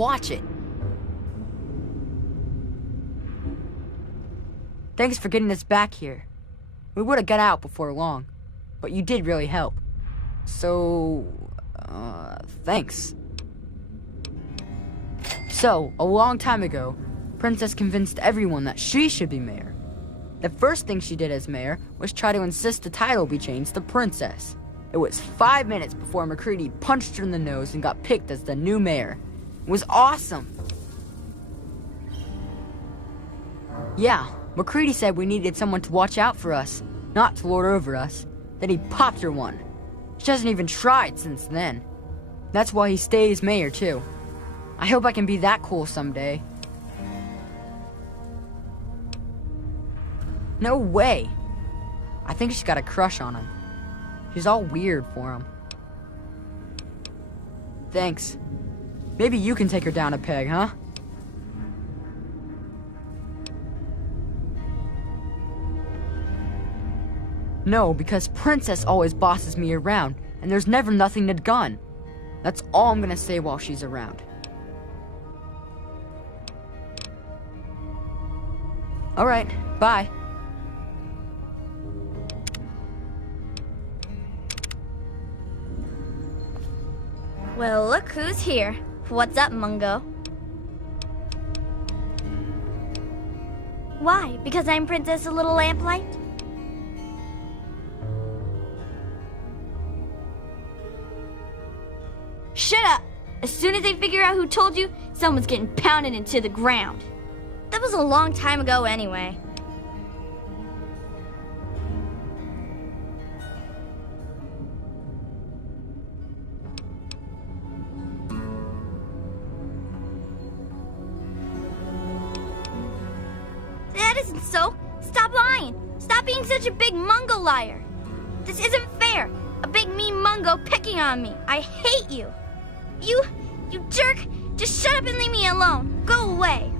watch it. Thanks for getting us back here. We would have got out before long, but you did really help. So, thanks. So, a long time ago, Princess convinced everyone that she should be mayor. The first thing she did as mayor was try to insist the title be changed to Princess. It was 5 minutes before McCready punched her in the nose and got picked as the new mayor. It was awesome. Yeah, McCready said we needed someone to watch out for us, not to lord over us. Then he popped her one. She hasn't even tried since then. That's why he stays mayor, too. I hope I can be that cool someday. No way. I think she's got a crush on him. She's all weird for him. Thanks. Maybe you can take her down a peg, huh? No, because Princess always bosses me around, and there's never nothing to gun. That's all I'm gonna say while she's around. Alright, bye. Well, look who's here. What's up, Mungo? Why? Because I'm Princess a Little Lamplight? Shut up! As soon as they figure out who told you, someone's getting pounded into the ground. That was a long time ago anyway. That isn't so. Stop lying. Stop being such a big Mungo liar. This isn't fair. A big mean Mungo picking on me. I hate you. You jerk. Just shut up and leave me alone. Go away.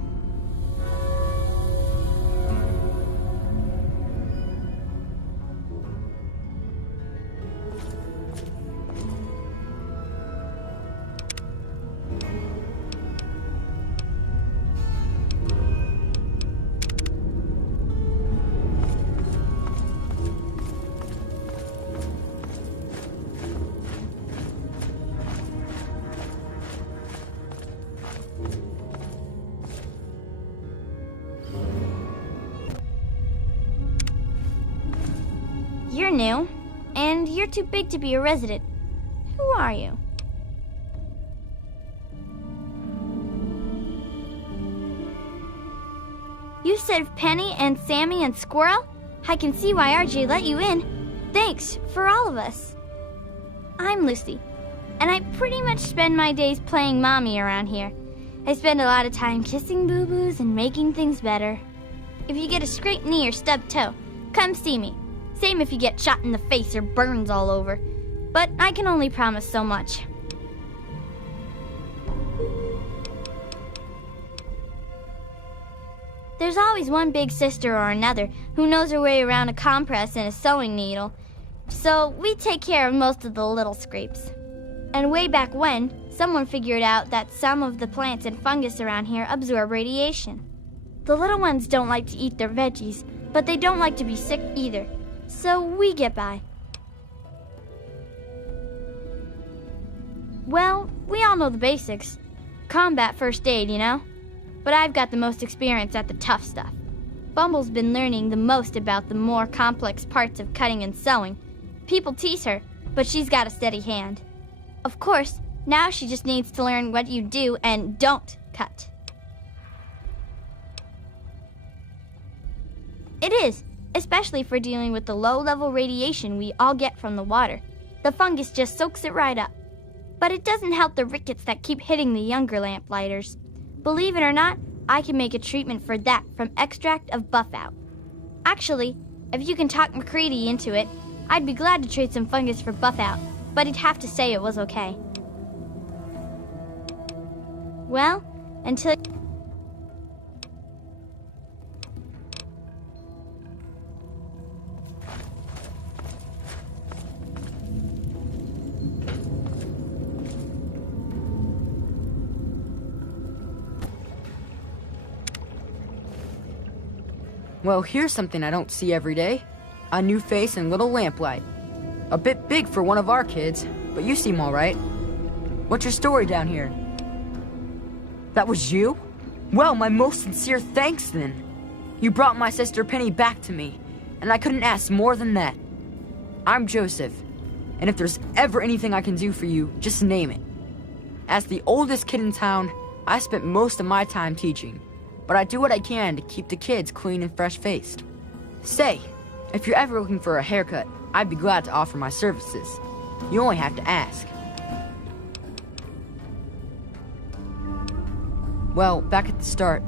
You're new, and you're too big to be a resident. Who are you? You said Penny and Sammy and Squirrel? I can see why RJ let you in. Thanks for all of us. I'm Lucy, and I pretty much spend my days playing mommy around here. I spend a lot of time kissing boo-boos and making things better. If you get a scraped knee or stubbed toe, come see me. Same if you get shot in the face or burns all over. But I can only promise so much. There's always one big sister or another who knows her way around a compress and a sewing needle. So we take care of most of the little scrapes. And way back when, someone figured out that some of the plants and fungus around here absorb radiation. The little ones don't like to eat their veggies, but they don't like to be sick either. So we get by. Well, we all know the basics. Combat first aid, you know? But I've got the most experience at the tough stuff. Bumble's been learning the most about the more complex parts of cutting and sewing. People tease her, but she's got a steady hand. Of course, now she just needs to learn what you do and don't cut. It is. Especially for dealing with the low-level radiation we all get from the water. The fungus just soaks it right up. But it doesn't help the rickets that keep hitting the younger lamplighters. Believe it or not, I can make a treatment for that from extract of buffout. Actually, if you can talk McCready into it, I'd be glad to trade some fungus for buffout, but he'd have to say it was okay. Well, until... Well, here's something I don't see every day. A new face and little lamplight. A bit big for one of our kids, but you seem all right. What's your story down here? That was you? Well, my most sincere thanks then. You brought my sister Penny back to me, and I couldn't ask more than that. I'm Joseph, and if there's ever anything I can do for you, just name it. As the oldest kid in town, I spent most of my time teaching, but I do what I can to keep the kids clean and fresh-faced. Say, if you're ever looking for a haircut, I'd be glad to offer my services. You only have to ask. Well, back at the start,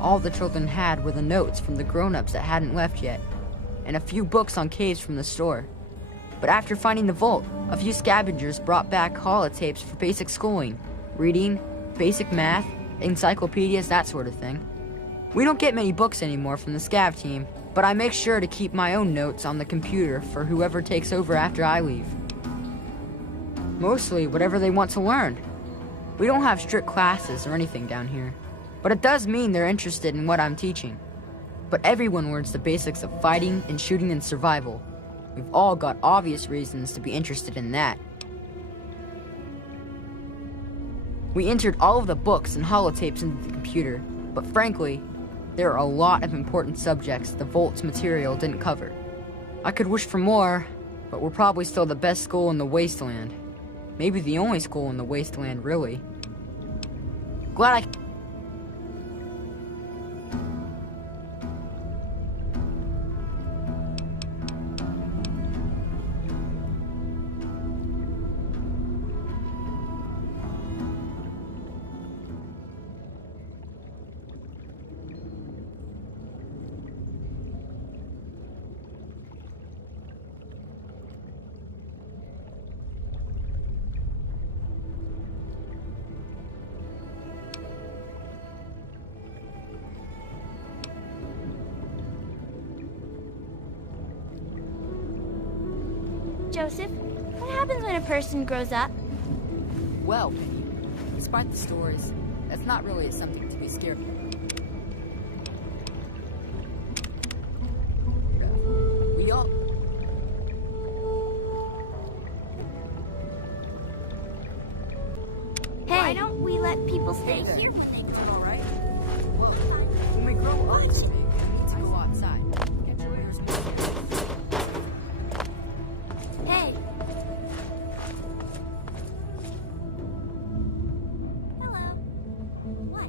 all the children had were the notes from the grown-ups that hadn't left yet, and a few books on caves from the store. But after finding the vault, a few scavengers brought back holotapes for basic schooling, reading, basic math, encyclopedias, that sort of thing. We don't get many books anymore from the scav team, but I make sure to keep my own notes on the computer for whoever takes over after I leave. Mostly whatever they want to learn. We don't have strict classes or anything down here, but it does mean they're interested in what I'm teaching. But everyone learns the basics of fighting and shooting and survival. We've all got obvious reasons to be interested in that. We entered all of the books and holotapes into the computer, but frankly, there are a lot of important subjects the Vault's material didn't cover. I could wish for more, but we're probably still the best school in the Wasteland. Maybe the only school in the Wasteland, really. Glad I... Joseph, what happens when a person grows up? Well, Penny, despite the stories, that's not really something to be scared of. We all... Hey, why don't we let people stay Hey, here? all right? Well, when we grow up, we need to go outside. Get your ears moving. Hey. Hello. What?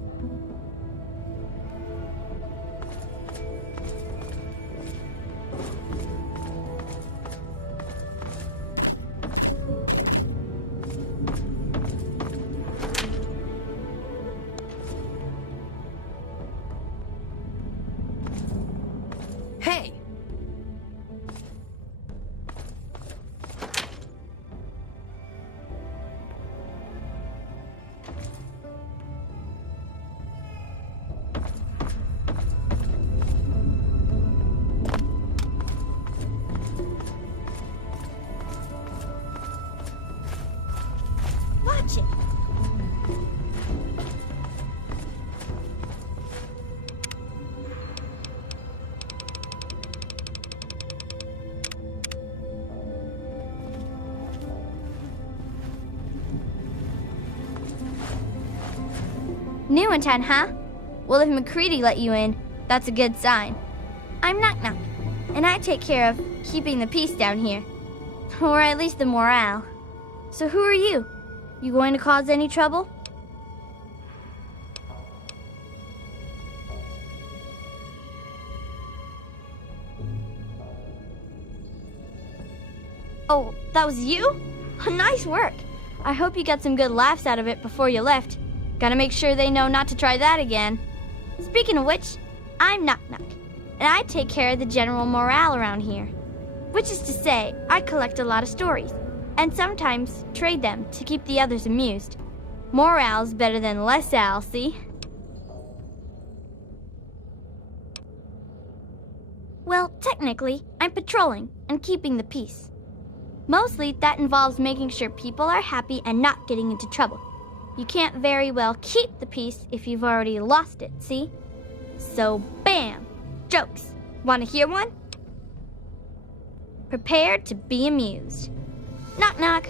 Hey! Watch it. New in town, huh? Well, if McCready let you in, that's a good sign. I'm Knock Knock, and I take care of keeping the peace down here. Or at least the morale. So who are you? You going to cause any trouble? Oh, that was you? Nice work. I hope you got some good laughs out of it before you left. Gotta make sure they know not to try that again. Speaking of which, I'm Knock Knock, and I take care of the general morale around here. Which is to say, I collect a lot of stories, and sometimes trade them to keep the others amused. Morale's better than less al, see? Well, technically, I'm patrolling and keeping the peace. Mostly, that involves making sure people are happy and not getting into trouble. You can't very well keep the peace if you've already lost it, see? So, bam! Jokes. Want to hear one? Prepare to be amused. Knock, knock.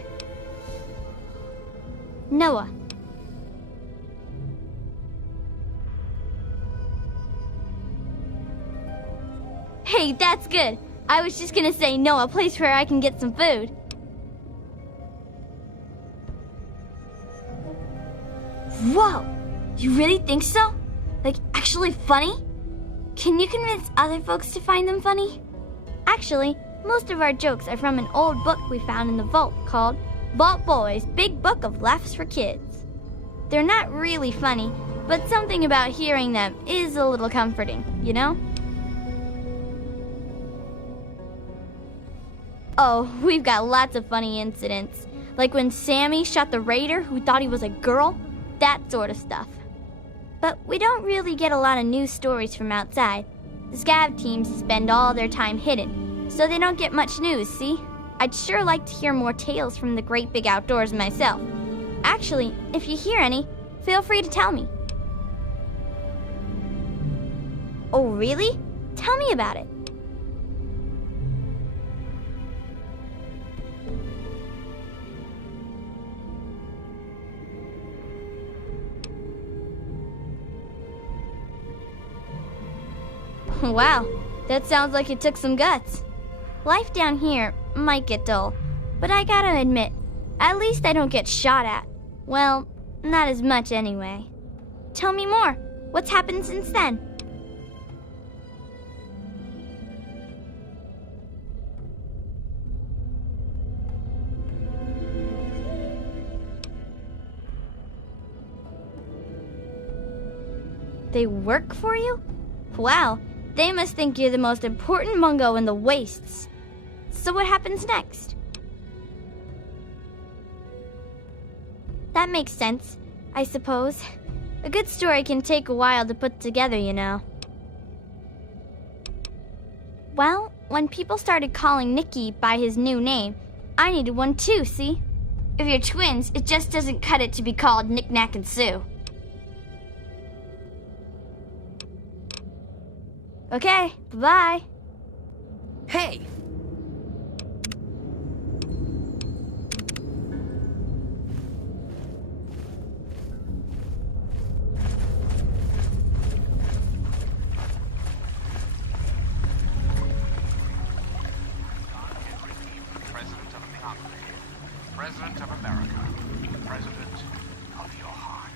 Noah. Hey, that's good. I was just gonna say Noah, a place where I can get some food. Whoa! You really think so? Like, actually funny? Can you convince other folks to find them funny? Actually, most of our jokes are from an old book we found in the vault called Vault Boy's Big Book of Laughs for Kids. They're not really funny, but something about hearing them is a little comforting, you know? Oh, we've got lots of funny incidents. Like when Sammy shot the raider who thought he was a girl. That sort of stuff. But we don't really get a lot of news stories from outside. The scav teams spend all their time hidden, so they don't get much news, see? I'd sure like to hear more tales from the great big outdoors myself. Actually, if you hear any, feel free to tell me. Oh, really? Tell me about it. Wow, that sounds like it took some guts. Life down here might get dull, but I gotta admit, at least I don't get shot at. Well, not as much anyway. Tell me more. What's happened since then? They work for you? Wow. They must think you're the most important Mungo in the wastes. So what happens next? That makes sense, I suppose. A good story can take a while to put together, you know. Well, when people started calling Nicky by his new name, I needed one too, see? If you're twins, it just doesn't cut it to be called Knick, Knack, and Sue. Okay, bye-bye. Hey! President of America, President of your heart.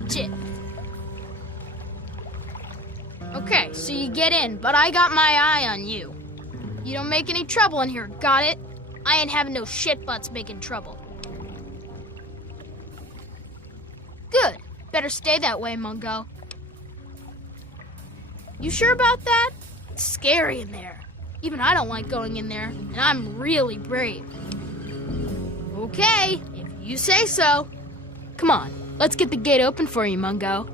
Legit. Okay, so you get in, but I got my eye on you. You don't make any trouble in here, got it? I ain't having no shit butts making trouble. Good. Better stay that way, Mungo. You sure about that? It's scary in there. Even I don't like going in there, and I'm really brave. Okay, if you say so. Come on, let's get the gate open for you, Mungo.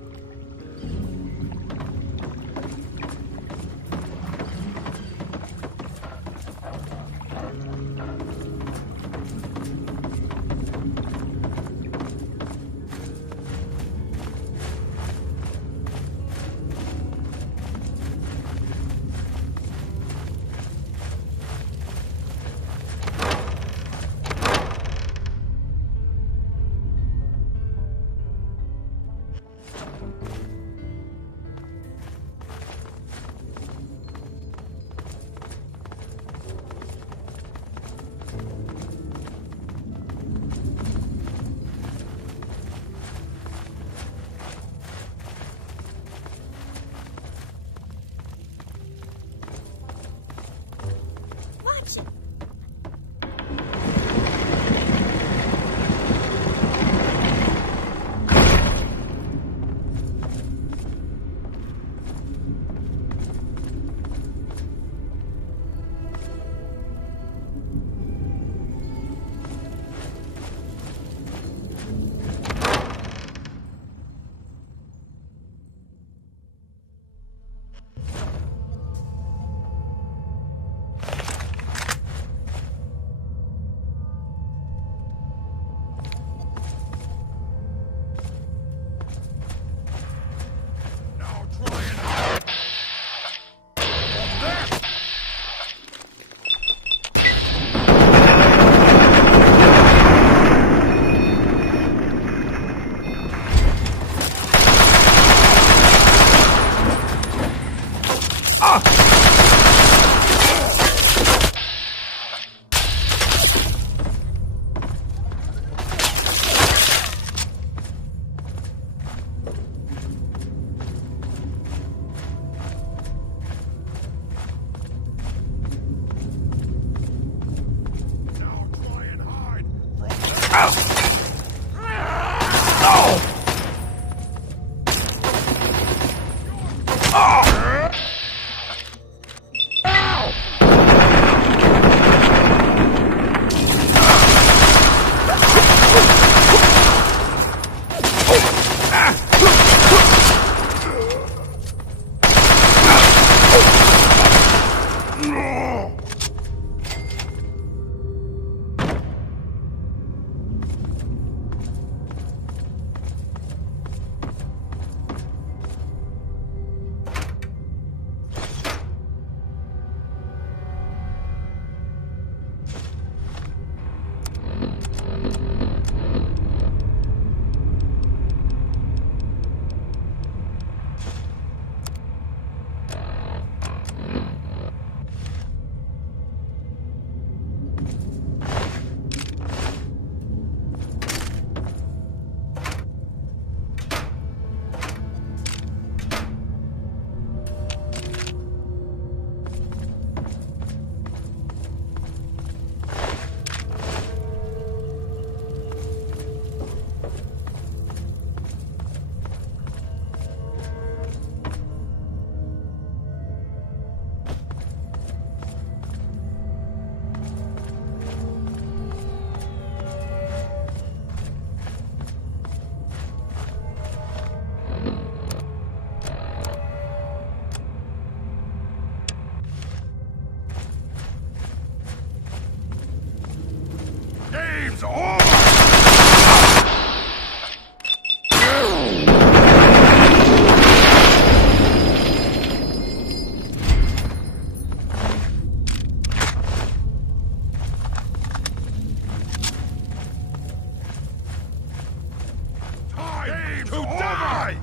time to die!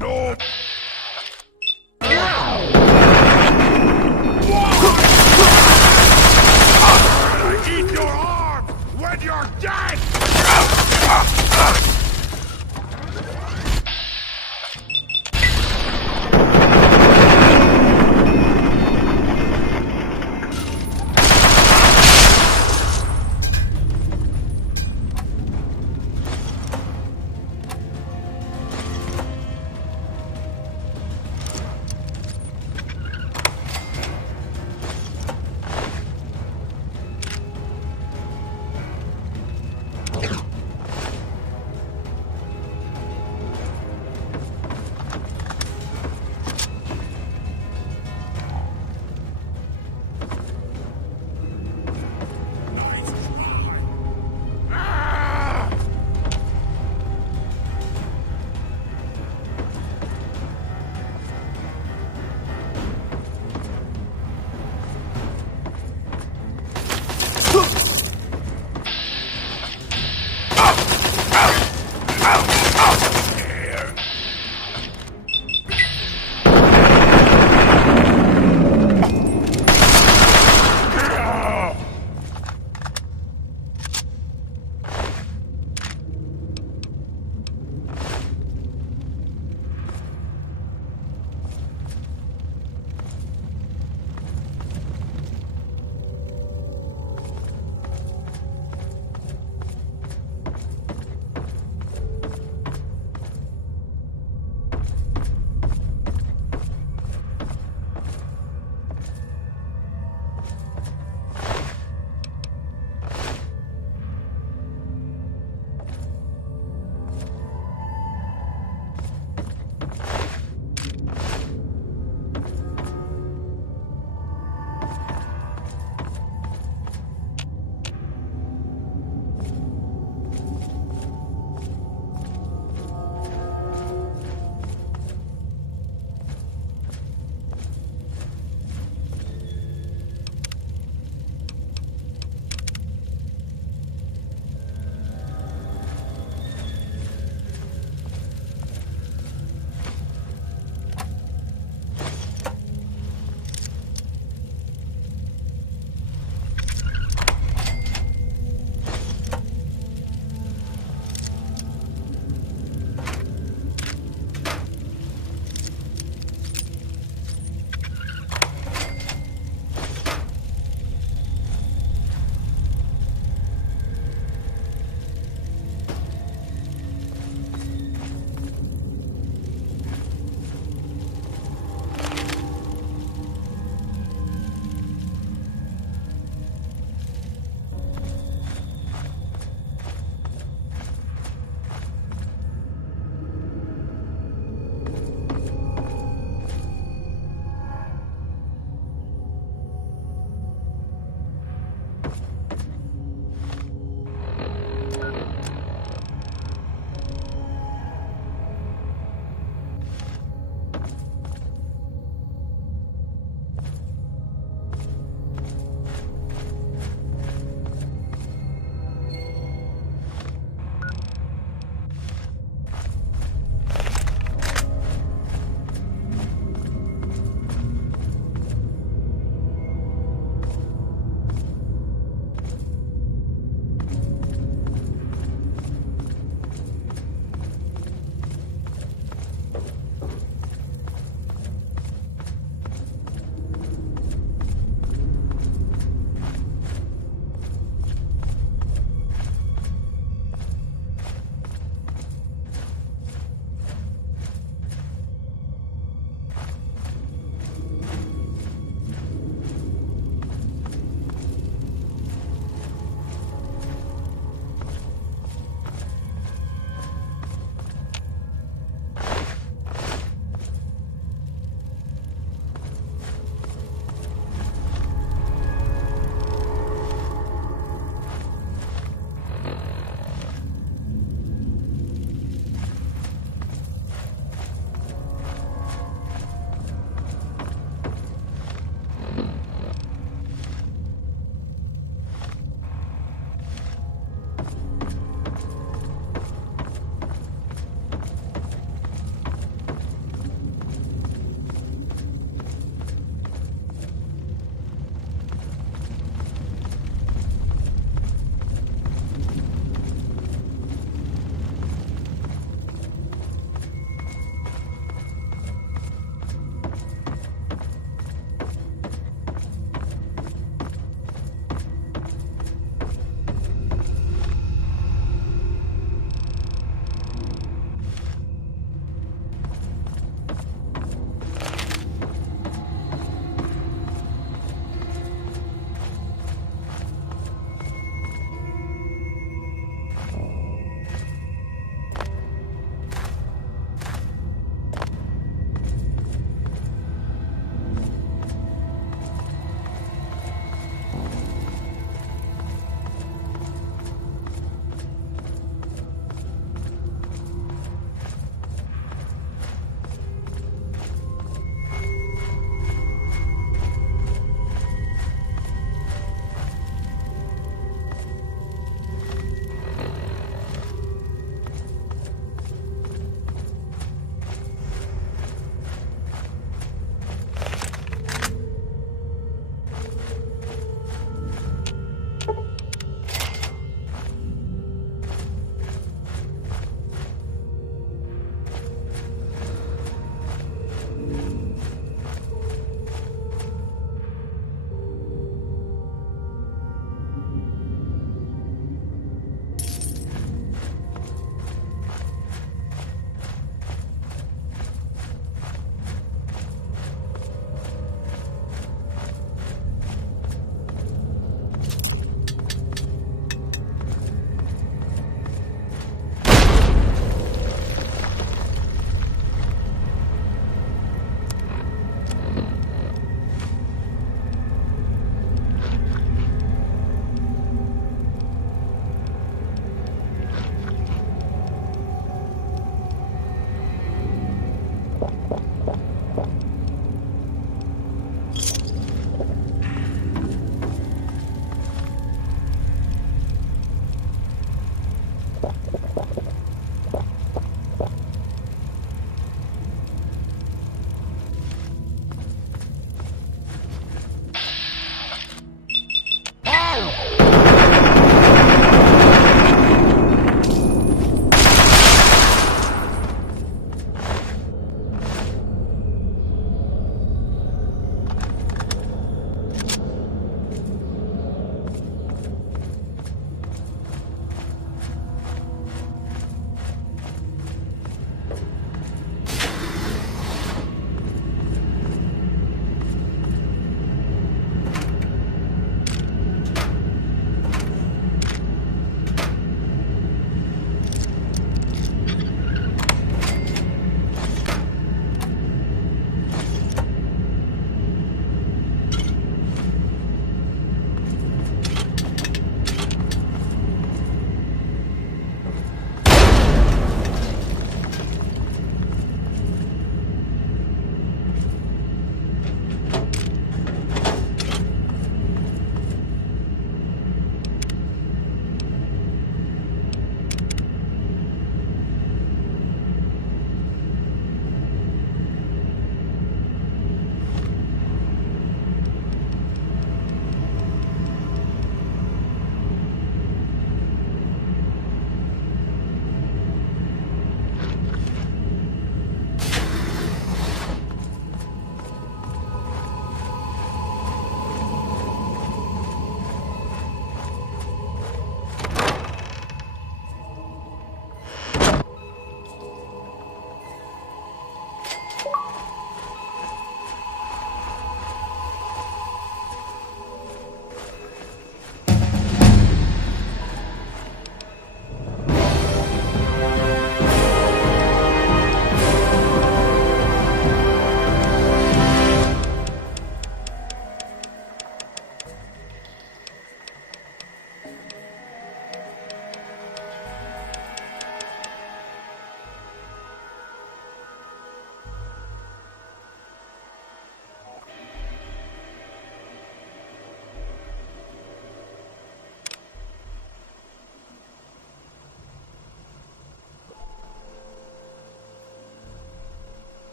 No! Eat your arm when you're dead!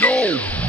No!